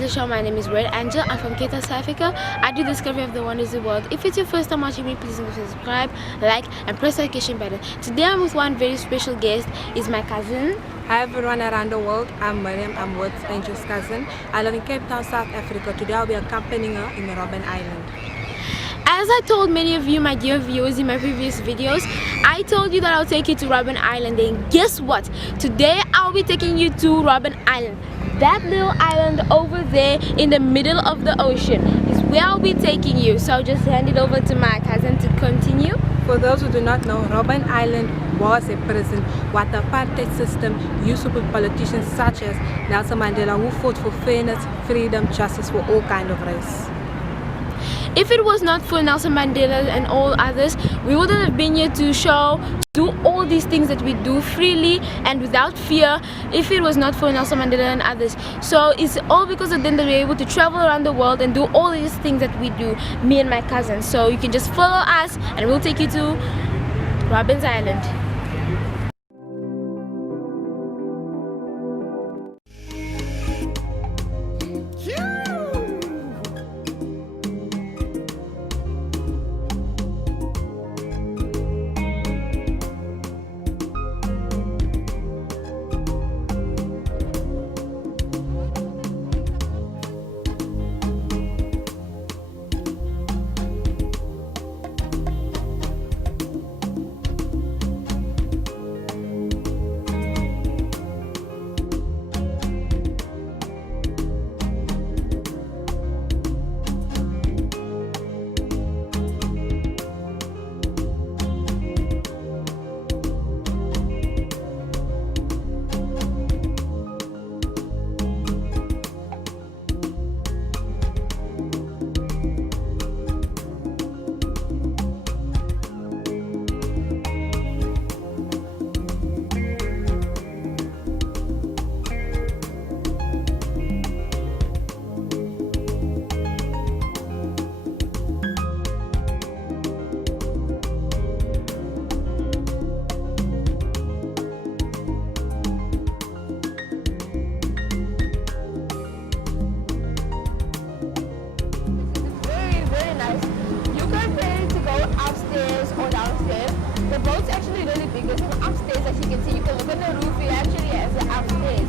Angel Show. My name is Red Angel. I'm from Cape South Africa. I do discovery of the wonders of the world. If it's your first time watching me, please don't forget to subscribe, like, and press the notification button. Today I'm with one very special guest. Is my cousin. Hi everyone around the world. I'm Miriam. I'm with Angel's cousin. I live in Cape Town, South Africa. Today I'll be accompanying her in Robben Island. As I told many of you, my dear viewers, in my previous videos, I told you that I'll take you to Robben Island, and guess what? Today I'll be taking you to Robben Island. That little island over there in the middle of the ocean is where I'll be taking you. So I'll just hand it over to my cousin to continue. For those who do not know, Robben Island was a prison what the apartheid system used to put politicians such as Nelson Mandela, who fought for fairness, freedom, justice for all kinds of race. If it was not for Nelson Mandela and all others, we wouldn't have been here to do all these things that we do freely and without fear, if it was not for Nelson Mandela and others. So it's all because of them that we're able to travel around the world and do all these things that we do, me and my cousin. So you can just follow us and we'll take you to Robben Island. Upstairs or downstairs. The boat's actually really big. There's an upstairs, as you can see. You can look on the roof. It actually has an upstairs.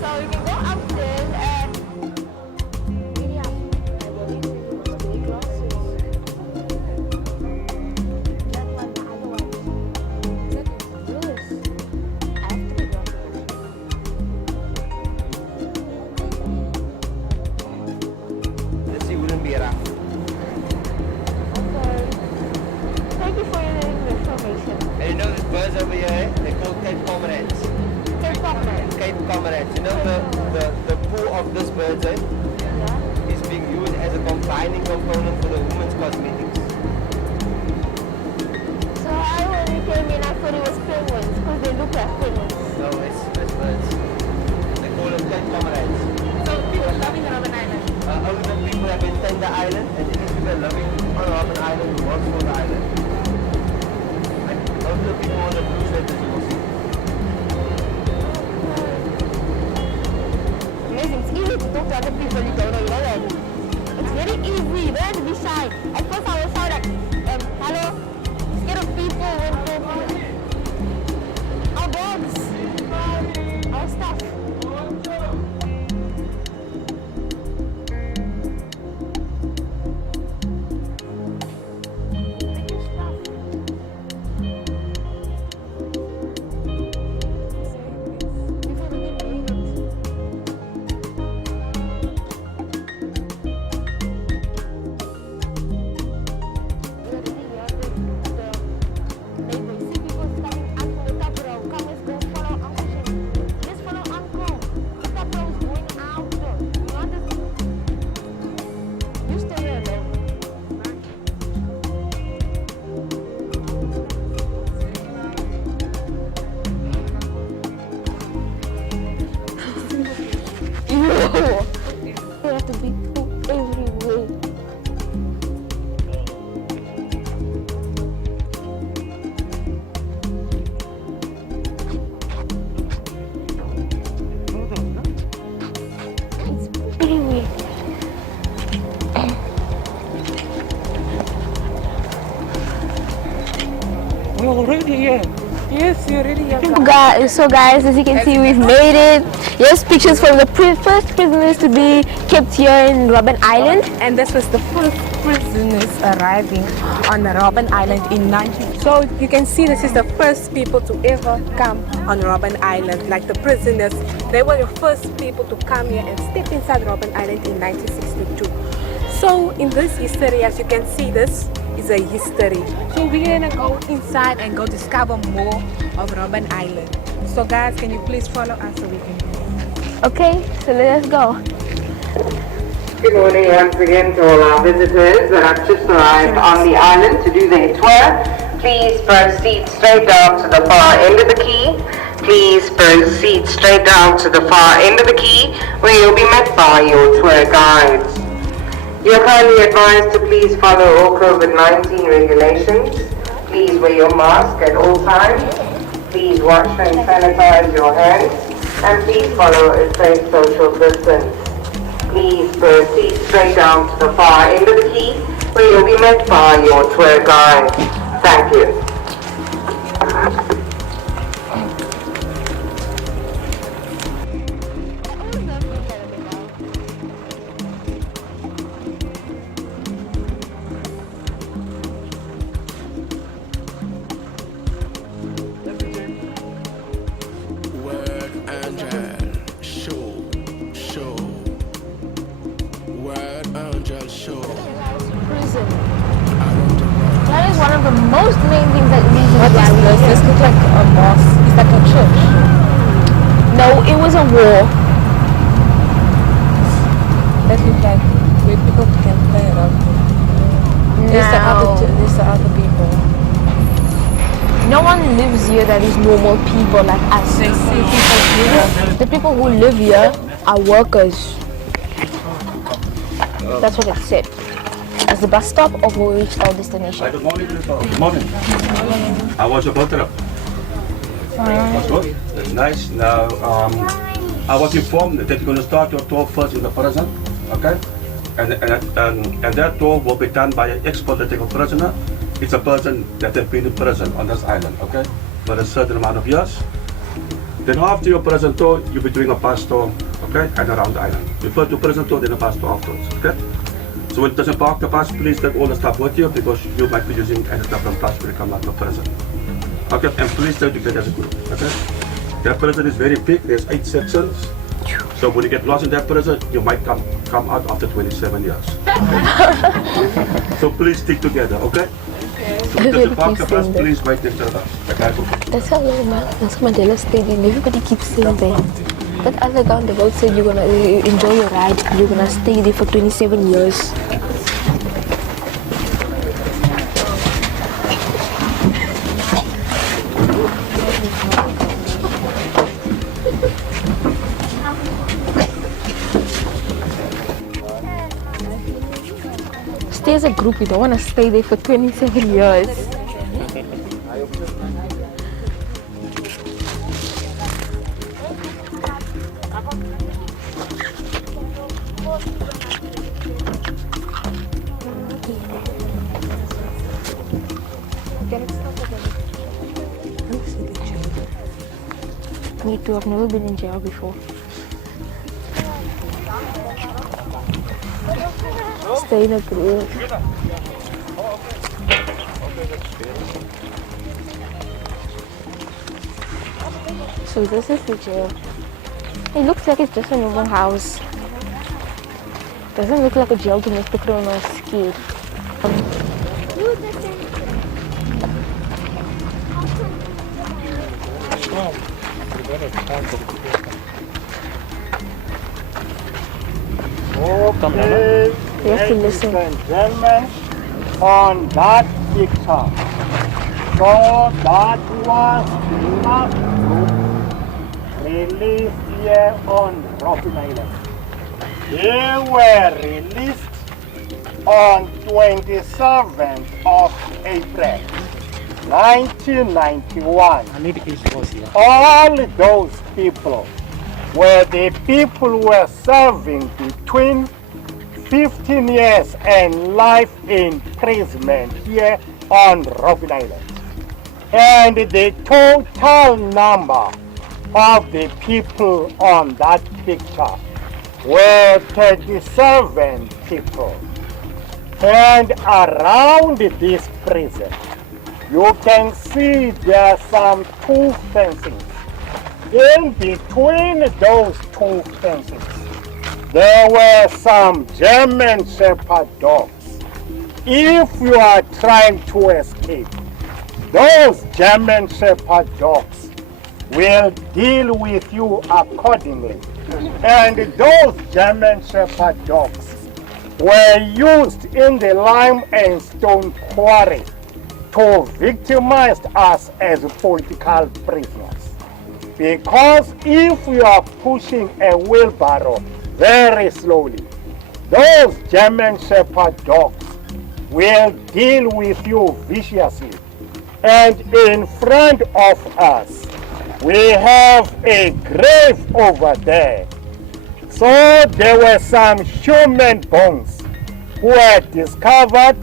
So you can go upstairs and the sea wouldn't be rough. thank you for your information. And you know these birds over here, they're called comrades. Comrades. You know the poo of this bird's egg is being used as a combining component for the women's cosmetics. So when we came in, I thought it was penguins because they look like penguins. No, it's birds. They call them comrades. So people loving Robben Island. Only the people that maintain the island, and any people living on Robben Island who work for the island. Like most of the people on the blue sweaters you will see. Amazing. It's easy to talk to other people you don't know, you know that? It's very easy. You don't have to be shy. At first I was shy like, hello, scared of people when talking. Our dogs, our stuff. We're already here. Yes, you're already here. So guys, as you can see, we've made it. Here's pictures from the first prisoners to be kept here in Robben Island. And this was the first prisoners arriving on Robben Island in 19. So you can see this is the first people to ever come on Robben Island. Like the prisoners, they were the first people to come here and step inside Robben Island in 1962. So in this history, as you can see, this is a history. So we're gonna go inside and go discover more of Robben Island. So guys, can you please follow us so we can go? Okay, so let us go. Good morning once again to all our visitors that have just arrived on the island to do their tour. Please proceed straight down to the far end of the quay. Please proceed straight down to the far end of the quay where you'll be met by your tour guides. You're kindly advised to please follow all COVID-19 regulations. Please wear your mask at all times. Please wash and sanitize your hands. And please follow a safe social distance. Please proceed straight down to the far end of the quay where you'll be met by your tour guide. Thank you. Prison. That is one of the most main things that reason What why is we're this? here. This looks like a mosque. It's like a church. No, it was a war. That looks like where people can play around. There's the other people. No one lives here that is normal people like us. They see people here. The people who live here are workers. That's what it said. As the bus stop of where we reached our destination. Good morning. Good morning. How was your boat trip? Was good. That's nice. Now, I was informed that you're going to start your tour first in the prison, okay? And that tour will be done by an ex-political prisoner. It's a person that has been in prison on this island, okay, for a certain amount of years. Then after your prison tour, you'll be doing a bus tour, okay, and around the island. You first do prison tour, then a bus tour afterwards, okay? So when it doesn't park the bus, please take all the stuff with you because you might be using any different bus when you come out of prison. Okay, and please stay together as a group, okay? That prison is very big, there's 8 sections. So when you get lost in that prison, you might come out after 27 years. Okay? So please stick together, okay? So when it doesn't park the bus, please wait next to the bus. Okay? That's how Nelson Mandela stayed in. Everybody keeps staying there. That other guy on the boat said you're gonna enjoy your ride. You're gonna stay there for 27 years. Stay as a group. You don't want to stay there for 27 years. Me too, I've never been in jail before. Stay in a group. So this is the jail. It looks like it's just a normal house. Doesn't look like a jail to make the criminals scared. Okay, You have to listen. ladies and gentlemen, on that picture, so that was enough group released here on Robben Island. They were released on 27th of April, 1991. All those people were the people who were serving between 15 years and life imprisonment here on Robben Island. And the total number of the people on that picture were 37 people. And around this prison, you can see there are some two fences. In between those two fences, there were some German Shepherd dogs. If you are trying to escape, those German Shepherd dogs will deal with you accordingly. And those German Shepherd dogs were used in the lime and stone quarry to victimize us as political prisoners. Because if you are pushing a wheelbarrow very slowly, those German Shepherd dogs will deal with you viciously. And in front of us, we have a grave over there. So there were some human bones who were discovered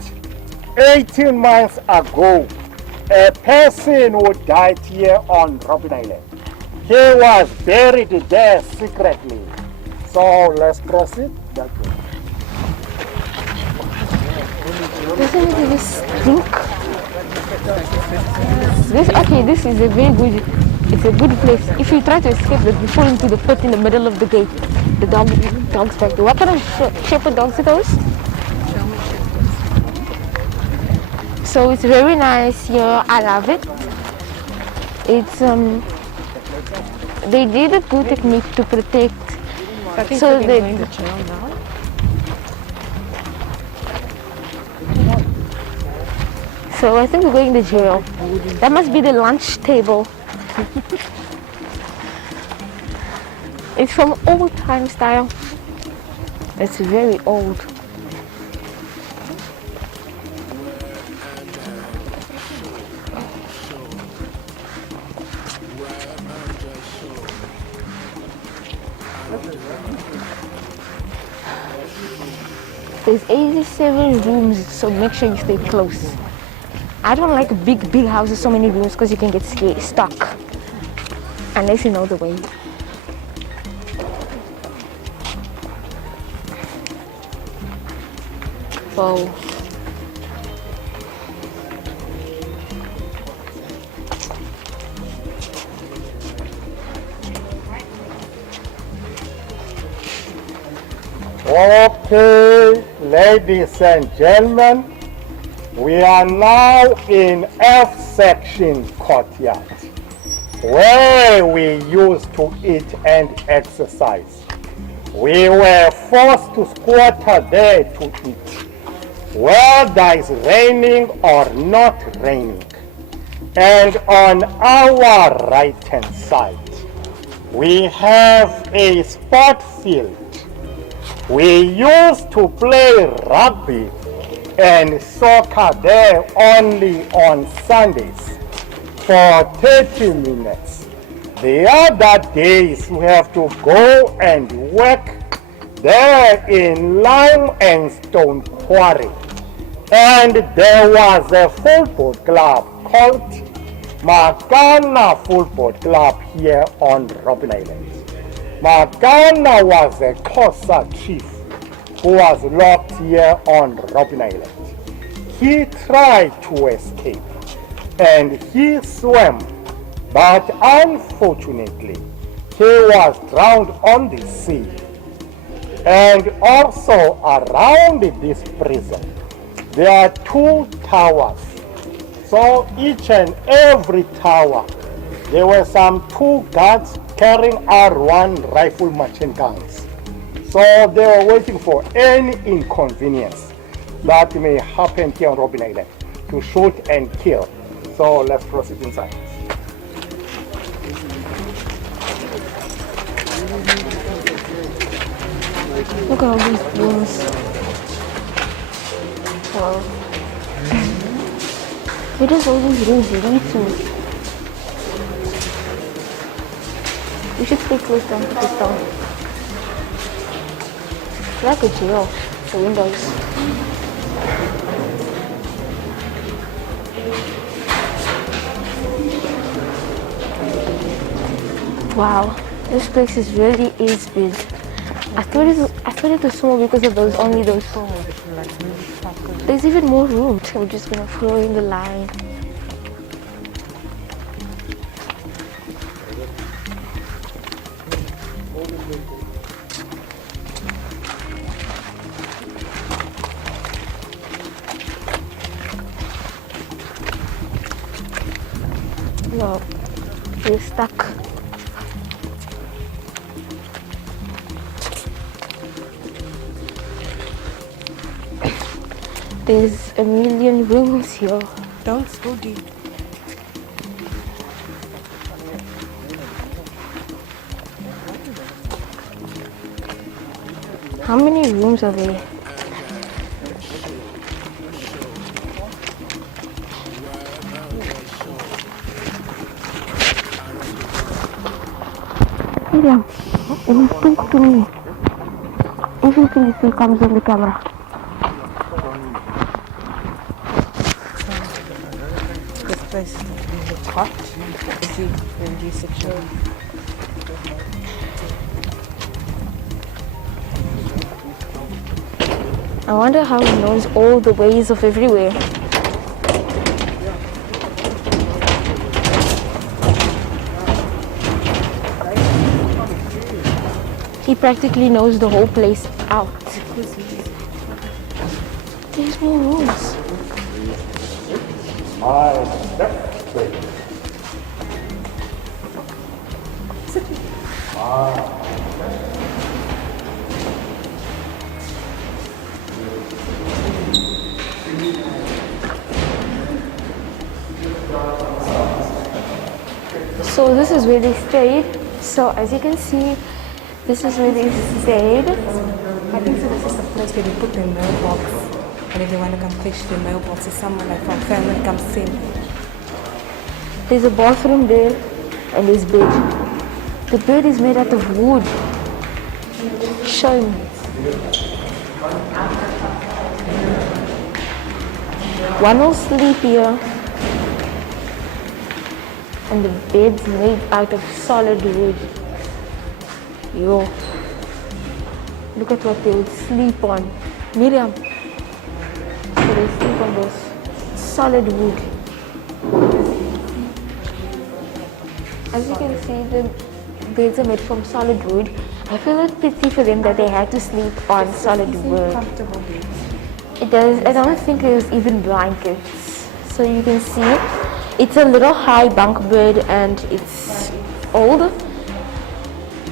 18 months ago. A person who died here on Robben Island. He was buried there secretly. So let's proceed that way. Doesn't it just stink? This is a very good, it's a good place. If you try to escape, you fall into the pit in the middle of the gate. The dog's factory. What kind of shepherd dogs are those? So it's very nice here. I love it. It's they did a good technique to protect. I think So we're they- going to jail now. So I think we're going to jail. That must be the lunch table. It's from old time style. It's very old. There's 87 rooms, so make sure you stay close. I don't like big houses, so many rooms, because you can get stuck unless you know the way. Whoa. Okay, ladies and gentlemen, we are now in F section courtyard, where we used to eat and exercise. We were forced to squatter there to eat, whether it's raining or not raining. And on our right hand side, we have a sport field. We used to play rugby and soccer there only on Sundays for 30 minutes. The other days we have to go and work there in lime and stone quarry. And there was a football club called Magana Football Club here on Robben Island. Magana was a Xhosa chief who was locked here on Robben Island. He tried to escape and he swam, but unfortunately he was drowned on the sea. And also around this prison there are 2 towers. So each and every tower there were some 2 guards carrying R1 rifle machine guns. So they were waiting for any inconvenience that may happen here on Robben Island to shoot and kill. So let's proceed inside. Look at all these rooms. Wow. It is all these rooms you need to. We should stay close down to this down. It's like a jail, the windows. Wow, this place really is big. I thought it was small because of only those four. There's even more room. So we're just gonna follow in the line. Wow, we're stuck. There's a million rooms here. Don't go deep. How many rooms are there? Miriam, talk to me. Everything still comes on the camera. This place is hot. See, very secure. I wonder how he knows all the ways of everywhere. He practically knows the whole place out. There's more rooms. So this is where they stayed. So as you can see, this is where they stayed. I think so this is the place where they put their mailbox. And if they want to come fetch their mailbox, if someone like from family comes in. There's a bathroom there and there's bed. The bed is made out of wood. Show me. One will sleep here. And the bed's made out of solid wood. Yo. Look at what they would sleep on. Miriam. So they sleep on those solid wood. As you can see, the beds are made from solid wood. I feel a pity for them that they had to sleep on solid wood. Comfortable bed. It does. I don't think there's even blankets. So you can see it's a little high bunk bed and it's old.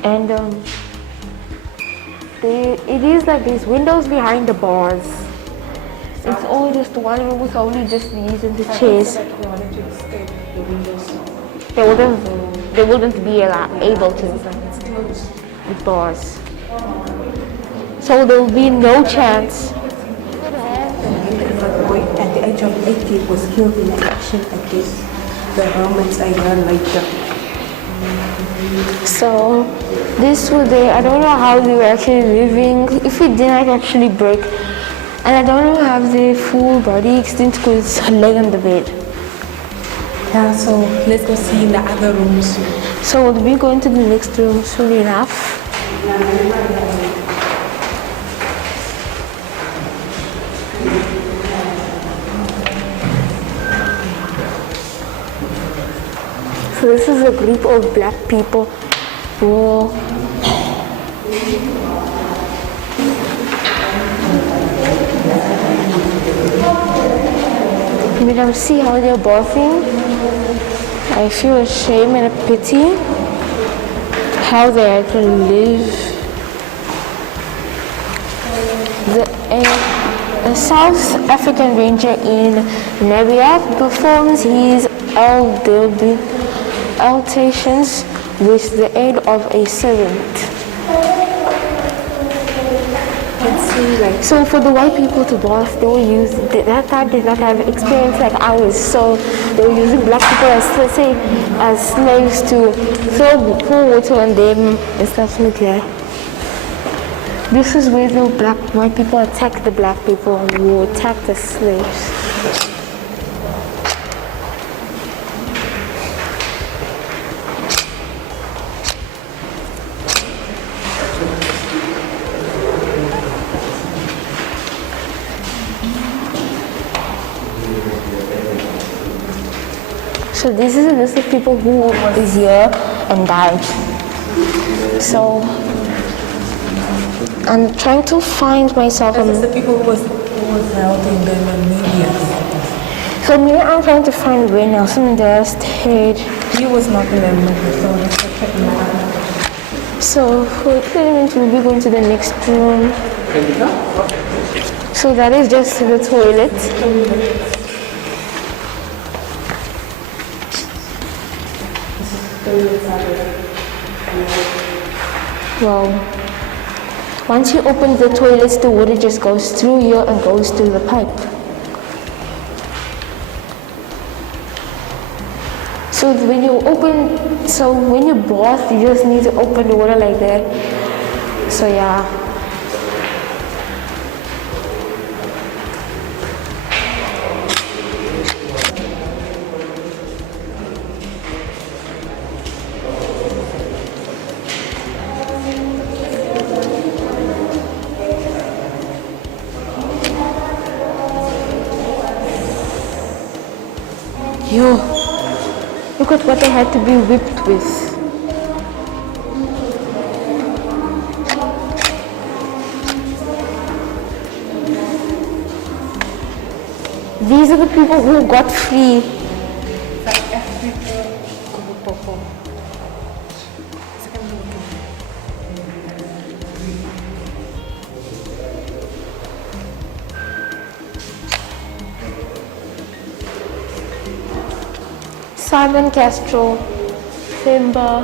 And it is like these windows behind the bars. It's all just one room with only just these and the chairs. They wouldn't be able to with bars. So there will be no chance. The boy at the age of 80 was killed in action against the Romans a year later. So this was there. I don't know how they were actually living. If it didn't actually break, and I don't know how the full body extent because lay on the bed. Yeah, so let's go see in the other rooms. So we'll be going to the next room soon enough. So this is a group of black people who Miriam, see how they're bathing? I feel a shame and a pity how they had to live. A South African ranger in Namibia performs his alterations with the aid of a servant. So for the white people to bath, they were using, that time did not have experience like ours, so they were using black people as slaves to pour water on them and stuff like that. This is where the white people attacked the black people who attacked the slaves. So this is a list of people who is here and died. So I'm trying to find myself. This is the people who was held in the Namibia. So me, I'm trying to find where Nelson Mandela stayed. He was not in Namibia, so let's check him out. So for treatment, we'll be going to the next room. So that is just the toilet. Wow. Once you open the toilets, the water just goes through here and goes to the pipe. So when you bath, you just need to open the water like that. So yeah. Yo, look at what I had to be whipped with. These are the people who got free. Simon Castro, Simba.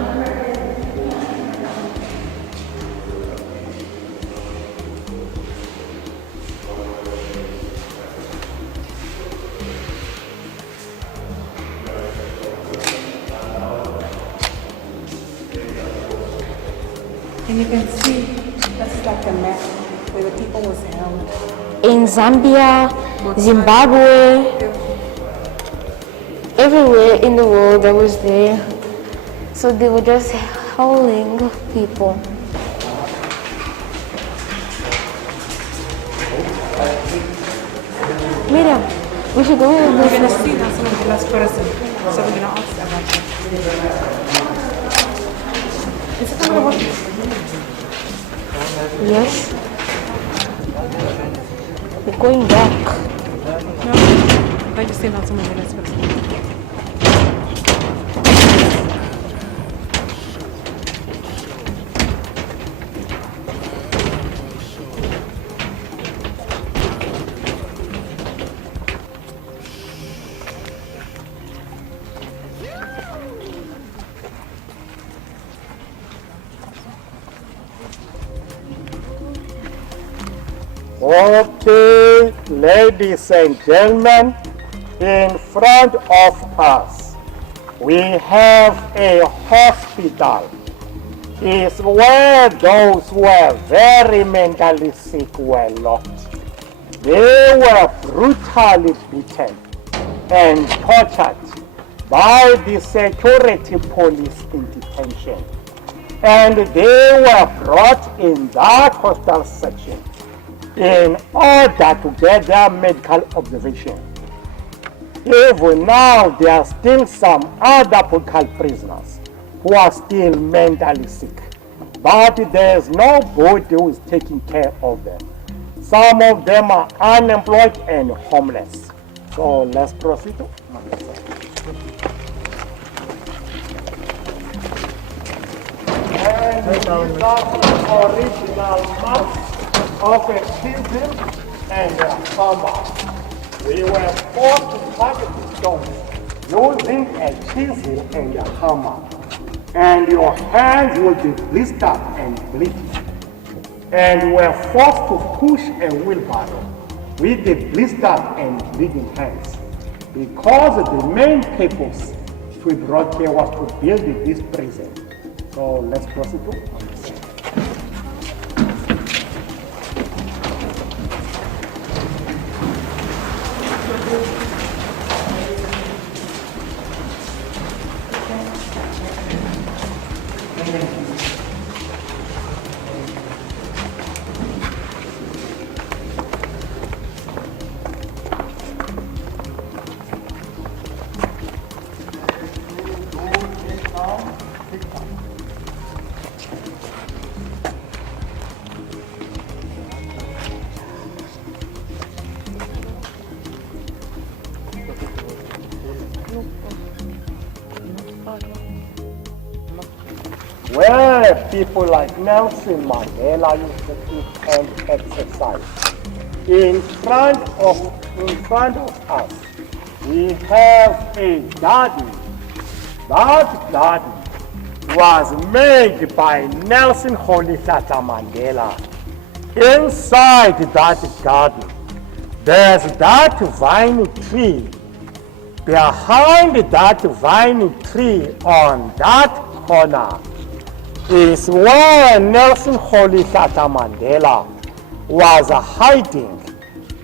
And you can see that's like a map where the people was held. In Zambia, Zimbabwe, everywhere in the world that was there. So they were just howling people. Miriam, we should go in We're this. gonna see now some of the last person, so we're gonna ask about that. Is it gonna work? Yes. We're going back. No, I just see now some of the last person. Okay, ladies and gentlemen, in front of us, we have a hospital. It's where those who were very mentally sick were locked. They were brutally beaten and tortured by the security police in detention. And they were brought in that hostel section in order to get their medical observation. Even now, there are still some other political prisoners who are still mentally sick, but there is nobody who is taking care of them. Some of them are unemployed and homeless. So let's proceed. And these are the original maps of a chisel and a hammer. We were forced to target the stones using a chisel and a hammer. And your hands will be blistered and bleeding. And we were forced to push a wheelbarrow with the blistered and bleeding hands. Because the main purpose we brought here was to build this prison. So let's proceed to understand. where people like Nelson Mandela used to eat and exercise. In front of us, we have a garden. That garden was made by Nelson Rolihlahla Mandela. Inside that garden, there's that vine tree. Behind that vine tree on that corner is where Nelson Rolihlahla Mandela was hiding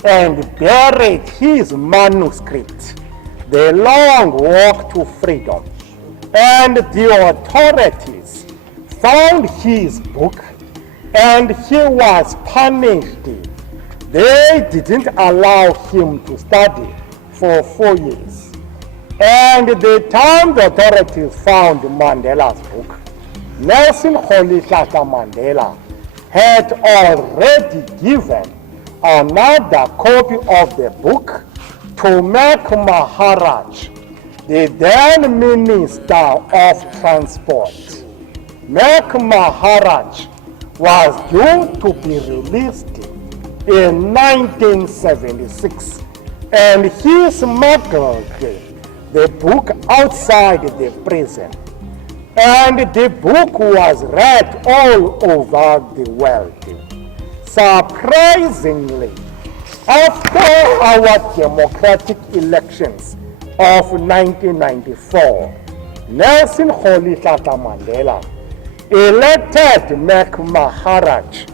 and buried his manuscript, The Long Walk to Freedom. And the authorities found his book and he was punished. They didn't allow him to study for 4 years. And the time the authorities found Mandela's book, Nelson Rolihlahla Mandela had already given another copy of the book to Mac Maharaj, the then Minister of Transport. Mac Maharaj was due to be released in 1976, and he smuggled the book outside the prison. And the book was read all over the world. Surprisingly, after our democratic elections of 1994, Nelson Rolihlahla Mandela elected Mac Maharaj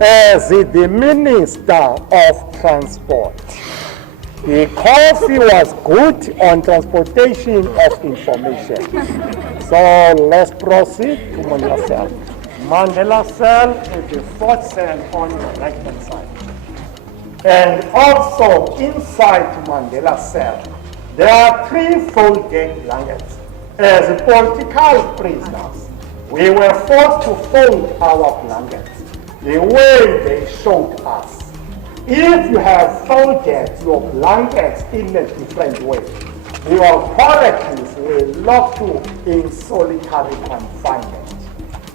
as the Minister of Transport because he was good on transportation of information. So let's proceed to Mandela cell. Mandela cell is the fourth cell on your right hand side. And also inside Mandela cell, there are 3 folded blankets. As political prisoners, we were forced to fold our blankets the way they showed us. If you have folded your blankets in a different way, your authorities will lock you in solitary confinement.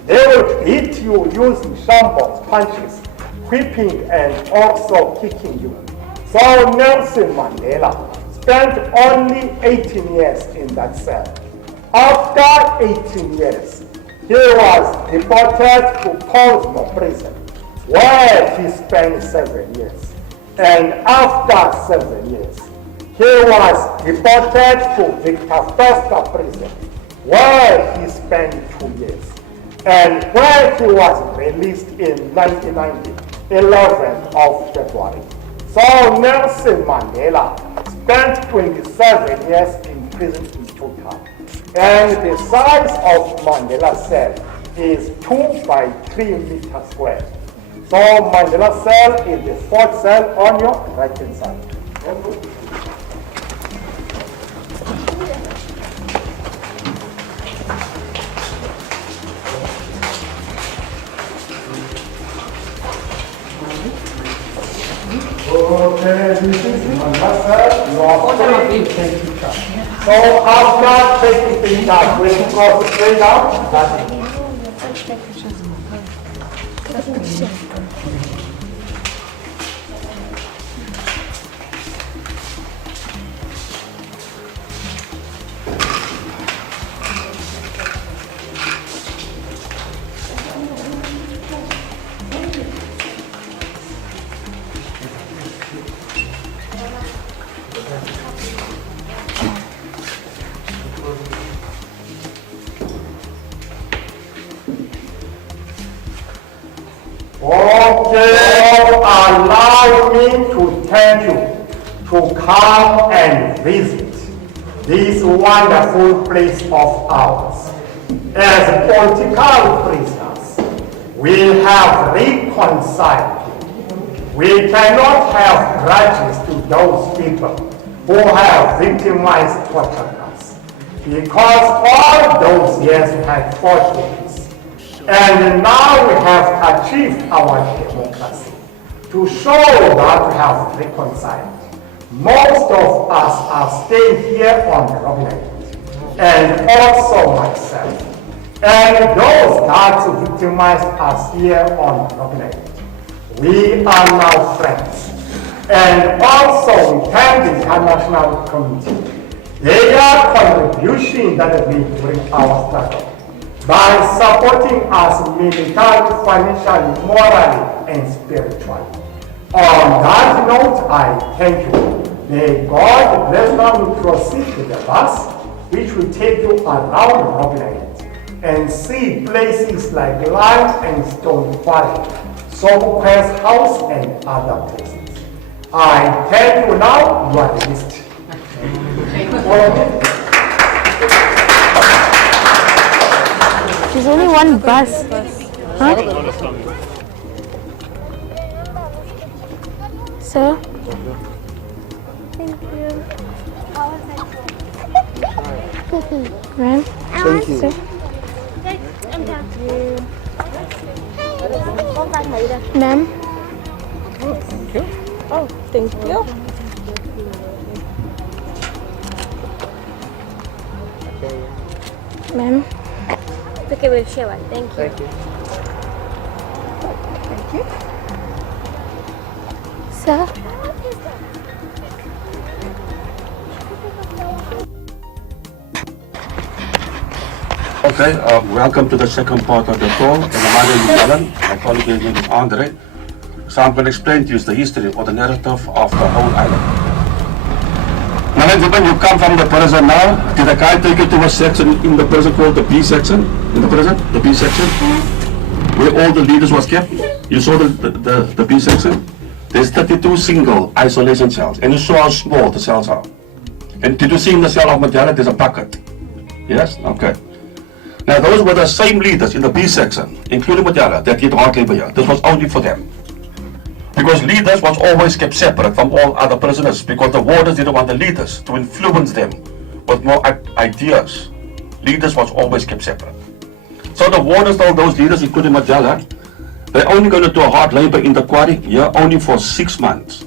They will beat you using shambles, punches, whipping, and also kicking you. So Nelson Mandela spent only 18 years in that cell. After 18 years, he was deported to Portsmouth prison, where he spent 7 years. And after 7 years, he was deported to Victor Foster prison, where he spent 2 years. And where he was released in 1990, 11th of February. So Nelson Mandela spent 27 years in prison in total. And the size of Mandela cell is 2 by 3 meters square. So Mandela cell is the 4th cell on your right hand side. Okay, this is Mandela cell. You are taking picture. So after taking picture, when you cross straight down, that's it. Okay, allow me to thank you to come and visit this wonderful place of ours. As political prisoners, we have reconciled. We cannot have grudges to those people who have victimized us, because all those years had fought for peace. And now we have achieved our democracy. To show that we have reconciled, most of us are staying here on Robben Island, and also myself. and those that victimized us here on Robben Island. We are now friends. And also we thank the international community. Their contribution that they made during our struggle by supporting us militarily, financially, morally, and spiritually. On that note, I thank you. May God bless you to proceed with the bus, which will take you around Robben Island and see places like Light and Stone Quarry, Soboquest House, and other places. I thank you now, you are released. There's only one bus. Huh? So? Thank you. Ma'am? Thank you. Ma'am? Thank you. Oh, thank you. Ma'am? Okay, we'll share one. Thank you. Thank you. Sir? Okay, welcome to the second part of the tour. My name is Alan, my colleague name is Andre. So I'm going to explain to you the history or the narrative of the whole island. Now, when you come from the prison now, did the guy take you to a section in the prison called the B section? In the prison? The B section? Where all the leaders was kept? You saw the B section? There's 32 single isolation cells, and you saw how small the cells are. And did you see in the cell of Mandela, there's a bucket? Yes? Okay. Now, those were the same leaders in the B section, including Mandela, that did hard labor here. This was only for them. Because leaders was always kept separate from all other prisoners, because the wardens didn't want the leaders to influence them with more ideas. Leaders was always kept separate. So the wardens told those leaders, including Mandela, they're only going to do hard labor in the quarry here only for 6 months.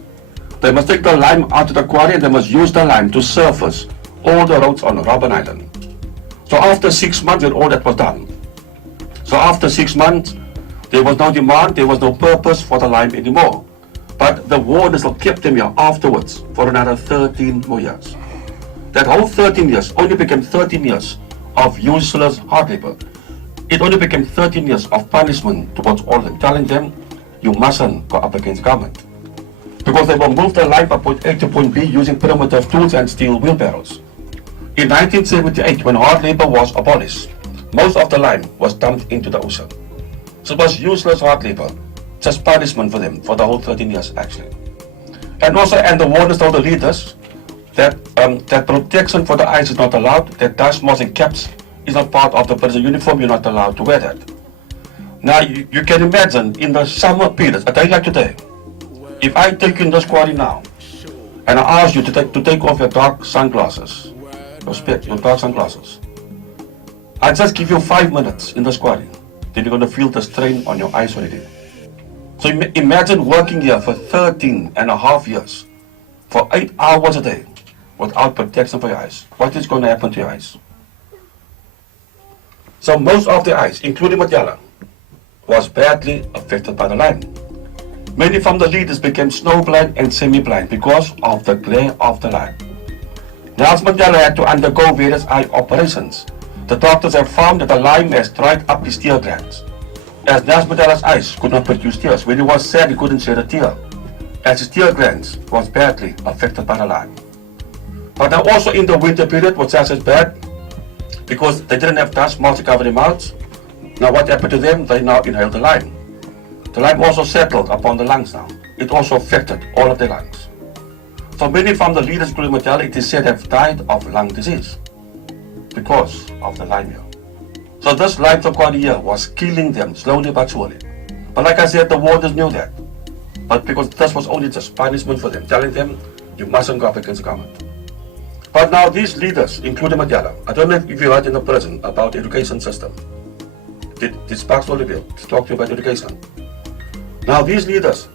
They must take the lime out of the quarry and they must use the lime to surface all the roads on Robben Island. So after 6 months, when all that was done. So after 6 months, there was no demand, there was no purpose for the lime anymore. But the wardens kept them here afterwards for another 13 more years. That whole 13 years only became 13 years of useless hard labor. It only became 13 years of punishment towards all of them, telling them, you mustn't go up against government. Because they will move the lime from point A to point B using primitive tools and steel wheelbarrows. In 1978, when hard labor was abolished, most of the lime was dumped into the ocean. So it was useless hard labor, just punishment for them for the whole 13 years actually. And also, and the wardens told the leaders that that protection for the eyes is not allowed, that dust masks and caps is not part of the prison uniform, you're not allowed to wear that. Now you can imagine in the summer periods, a day like today, if I take you in this quarry now, and I ask you to take off your dark sunglasses, your dark sunglasses, I just give you 5 minutes in this quarry, then you're going to feel the strain on your eyes already. So imagine working here for 13 and a half years, for 8 hours a day, without protection for your eyes. What is going to happen to your eyes? So most of the eyes, including Mandela, was badly affected by the lime. Many from the leaders became snowblind and semi-blind because of the glare of the lime. Nelson Mandela had to undergo various eye operations. The doctors have found that the lime has dried up his tear glands. As Nelson Mandela's eyes could not produce tears, when he was sad he couldn't shed a tear, as his tear glands was badly affected by the lime. But now also in the winter period was just as bad, because they didn't have dust masks to cover their mouths. Now what happened to them? They now inhaled the lime. The lime also settled upon the lungs now. It also affected all of their lungs. So many from the leaders, including Mandela, it is said have died of lung disease because of the lime here. So this lime for quite a year was killing them slowly but surely. But like I said, the wardens knew that. But because this was only just punishment for them, telling them, you mustn't go up against the government. But now these leaders, including Mandela, I don't know if you heard in the prison about the education system. Did Sparks Olivier talk to you about education? Now these leaders,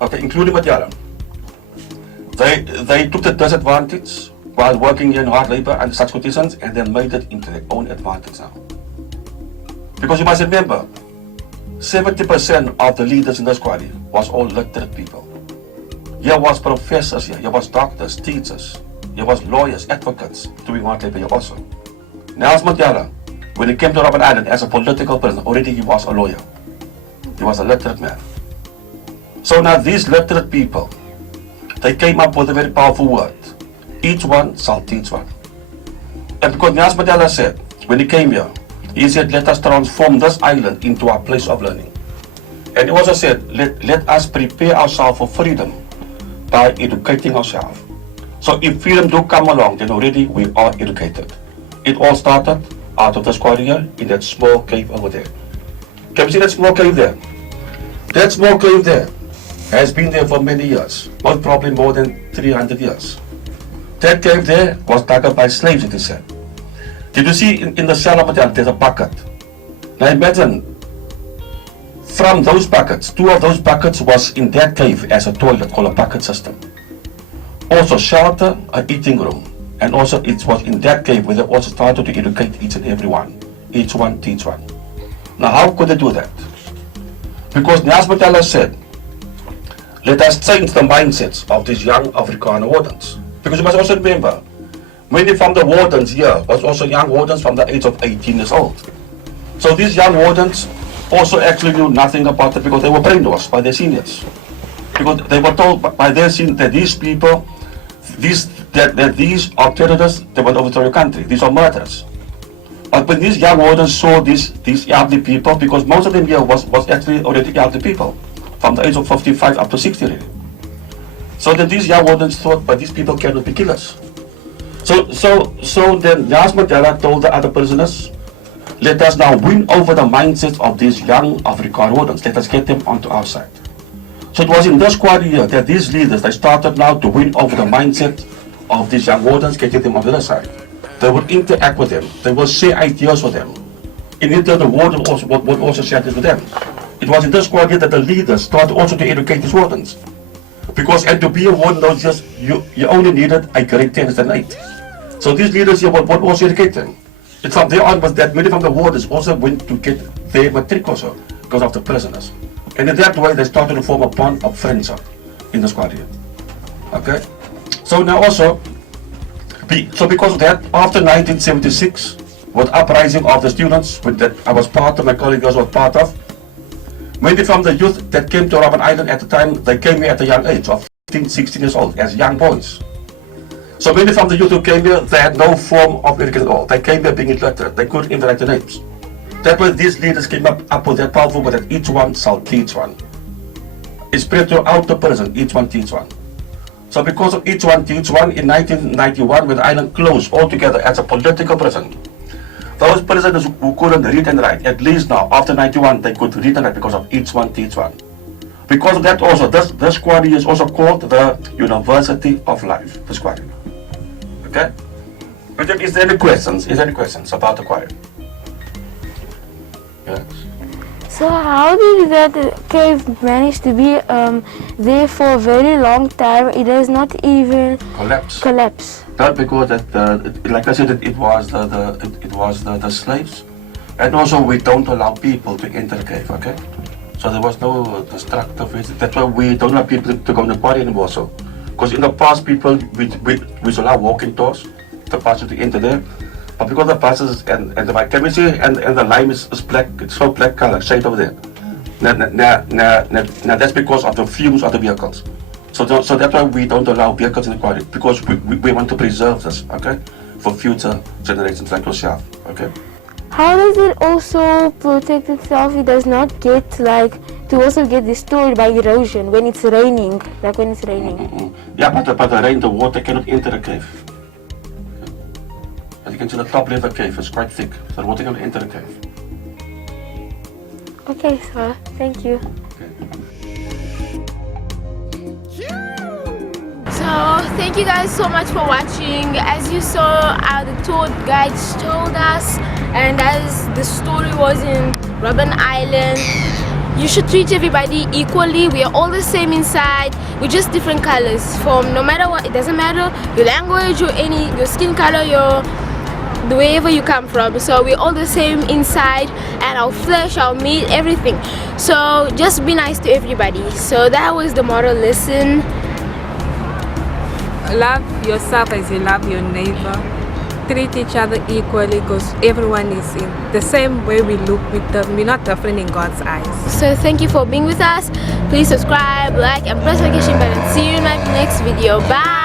okay, including Mandela, they took the disadvantage while working here in hard labor under such conditions, and then made it into their own advantage now. Because you must remember, 70% of the leaders in this quarry was all literate people. Here was professors here was doctors, teachers, here was lawyers, advocates doing hard labor here also. Nelson Mandela, when he came to Robben Island as a political person, already he was a lawyer. He was a literate man. So now these literate people, they came up with a very powerful word. Each one shall teach one. And because Nelson Mandela said, when he came here, he said, let us transform this island into a place of learning. And he also said, let us prepare ourselves for freedom by educating ourselves. So if freedom do come along, then already we are educated. It all started out of this quarry here in that small cave over there. Can you see that small cave there? That small cave there has been there for many years, most probably more than 300 years. That cave there was dug up by slaves, it is said. Did you see in the cell of there's a bucket? Now imagine, from those buckets, 2 of those buckets was in that cave as a toilet called a bucket system. Also shelter, an eating room. And also it was in that cave where they also started to educate each and every one. Each one teach one. Now how could they do that? Because Nelson Mandela said, let us change the mindsets of these young Afrikaner wardens. Because you must also remember, many from the wardens here was also young wardens from the age of 18 years old. So these young wardens also actually knew nothing about it because they were brainwashed by their seniors. Because they were told by their seniors that these people, that these are terrorists, they want to overthrow your country, these are murderers. But when these young wardens saw these elderly people, because most of them here was actually already elderly people, from the age of 55 up to 60 really. So then these young wardens thought, but these people cannot be killers. So then Nelson Mandela told the other prisoners, let us now win over the mindsets of these young Afrikaner wardens. Let us get them onto our side. So it was in this quarry here that these leaders, they started now to win over the mindset of these young wardens, getting them on their side. They would interact with them. They will share ideas with them. In return, the warden would also share this with them. It was in this quarry that the leaders started also to educate these wardens. Because and to be a warden, those just you only needed a grade 10 and 8. So these leaders here would also educate them. It's from there on was that many from the wardens also went to get their matric also because of the prisoners. And in that way they started to form a bond of friendship in the squad here. Okay? So now also, so because of that, after 1976, with uprising of the students, with that I was part of, my colleagues was part of, many from the youth that came to Robben Island at the time, they came here at a young age of 15, 16 years old, as young boys. So many from the youth who came here, they had no form of education at all. They came here being illiterate, they couldn't even write their names. That way these leaders came up with that powerful word that each one shall teach one. It spread throughout the prison, each one teach one. So because of each one teach one, in 1991 when the island closed altogether as a political prison, those prisoners who couldn't read and write, at least now, after 91, they could read and write because of each one teach one. Because of that also, this quarry is also called the University of Life, this quarry. Okay? But is there any questions? Is there any questions about the quarry? Yes. So how did that cave manage to be there for a very long time? It does not even collapse. Not because that, like I said, it was the slaves, and also we don't allow people to enter the cave. Okay, so there was no destructive. That's why we don't allow people to go in the quarry anymore. So, because in the past people we allow walking tours, the passes to enter there. But because the passes and the chemistry and the lime is black, it's so black color shade over there. Now that's because of the fumes of the vehicles. So that's why we don't allow vehicles in the quarry, because we want to preserve this, okay, for future generations like yourself, okay. How does it also protect itself? It does not get to also get destroyed by erosion when it's raining, like when it's raining. Yeah, but the rain, the water cannot enter the cave. As you can see, the top layer of the cave is quite thick, so the water cannot enter the cave. Okay, sir. Thank you. Okay. So thank you guys so much for watching. As you saw, the tour guides showed us, and as the story was in Robben Island, you should treat everybody equally. We are all the same inside. We're just different colors. From no matter what, it doesn't matter your language, your skin color, wherever you come from. So we're all the same inside, and our flesh, our meat, everything. So just be nice to everybody. So that was the moral lesson. Love yourself as you love your neighbor. Treat each other equally, because everyone is in the same way we look with them. We're not different in God's eyes. So thank you for being with us. Please subscribe, like, and press the notification button. See you in my next video. Bye.